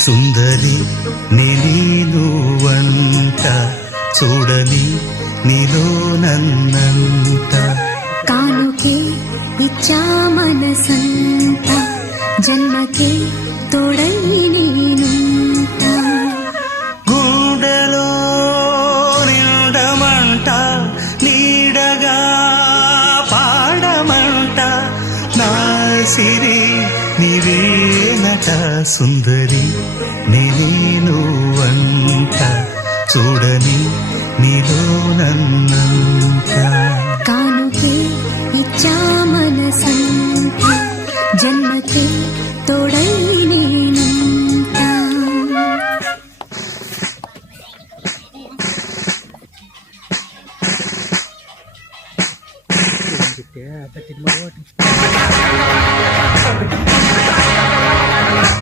సుందరి నేను వంట చూడని నీలో నన్నంట కానుకే ఇచ్చా మనసంత జన్మకే తోడై నేనుంట గుండెలో నిండమంట నీడగా పాడమంట నా సిరి నీవేనట సుందరి నేను వంట చూడని నీలో నన్నంత కానుకే ఇచ్చా మనసంత జన్మకే తోడై